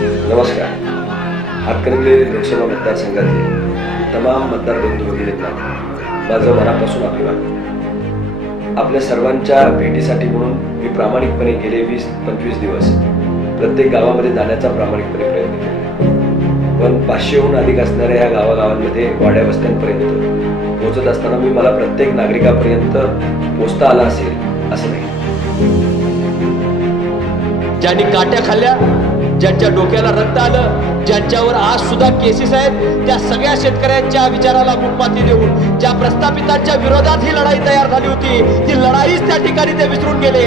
नमस्कार. हातकणंगले लोकसभा मतदारसंघातील तमाम मतदार बंधू भगिनींना माझं मनापासून अभिमान आपल्या सर्वांच्या भेटीसाठी म्हणून मी प्रामाणिकपणे गेले वीस पंचवीस दिवस प्रत्येक गावामध्ये जाण्याचा प्रामाणिकपणे प्रयत्न केला. पण पाचशेहून अधिक असणाऱ्या या गावागावांमध्ये वाड्या वस्त्यांपर्यंत पोहोचत असताना मी मला प्रत्येक नागरिकापर्यंत पोचता आला असेल असं नाही. ज्यांनी काट्या खाल्ल्या ज्यांच्या डोक्याला रक्त आलं ज्यांच्यावर आज सुद्धा केसेस आहेत त्या सगळ्या शेतकऱ्यांच्या विचाराला मुखपाती देऊन ज्या प्रस्थापितांच्या विरोधात ही लढाई तयार झाली होती ती लढाईच त्या ठिकाणी ते विसरून गेले.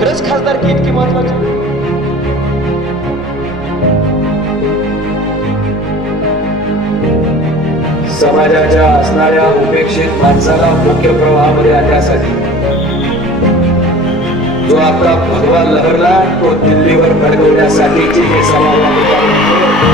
खरंच खासदार की इतकी महत्वाची? समाजाच्या असणाऱ्या उपेक्षित माणसाला मुख्य प्रवाहामध्ये आणण्यासाठी जो आपला भगवा लहरला तो दिल्लीवर भडकवण्यासाठीची हे समाज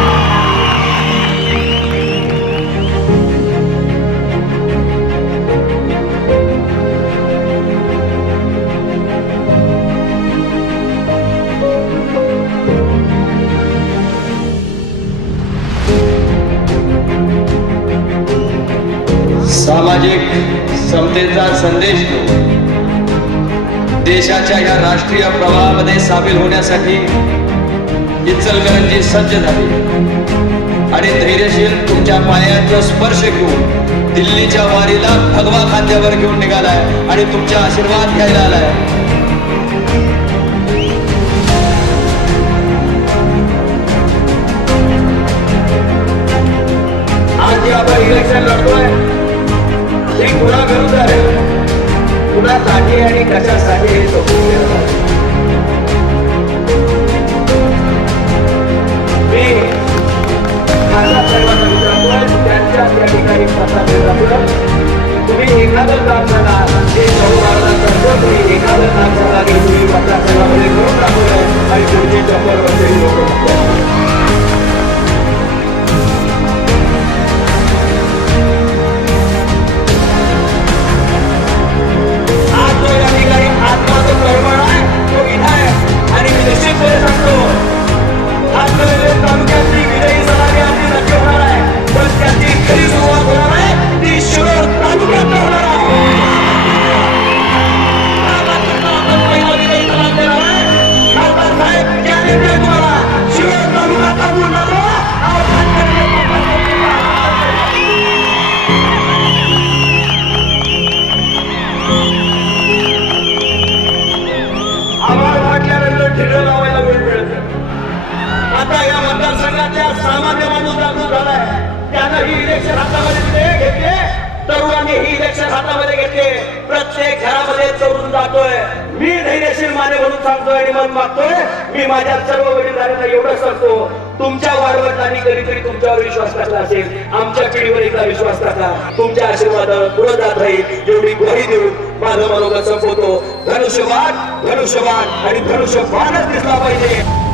सामाजिक समतेचा संदेश देऊ. देशाच्या या राष्ट्रीय प्रवाहामध्ये सामील होण्यासाठी इचलकरंजी सज्ज झाली. आणि धैर्यशील तुमच्या पायांचा स्पर्श घेऊन दिल्लीच्या वारीला भगवा खांद्यावर घेऊन निघालाय आणि तुमचा आशीर्वाद घ्यायला आलाय. कुणासाठी आणि कशासाठी हे समजून घेणं मी त्या ठिकाणी तुम्ही एखादं काम झाला हे शाहू महाराजांचं तुम्ही एखादं काम झाला की तुम्ही मतदारसंघामध्ये करून दाखवलं आणि पुढचे चक्कर सामान्य माणूस जागृत झालाय त्यानं ही इलेक्शन हातामध्ये दिले घेतले? तरुणांनी ही इलेक्शन हातामध्ये घेतले. प्रत्येक घरामध्ये चौरून जातोय. मी धैर्यशील माने म्हणून सांगतोय आणि मत मागतोय. मी माझ्या सर्व वडीलधाऱ्यांना एवढं सांगतो तुमच्या वाढवडिलांनी कधीतरी तुमच्यावर विश्वास टाकला असेल आमच्या पिढीवर एकदा विश्वास टाकला तुमच्या आशीर्वाद पुढे जात राहील एवढी ग्वाही देऊन माझं मनोगत संपवतो. धनुष्यबाण धनुष्यबाण आणि धनुष्यबाणच दिसला पाहिजे.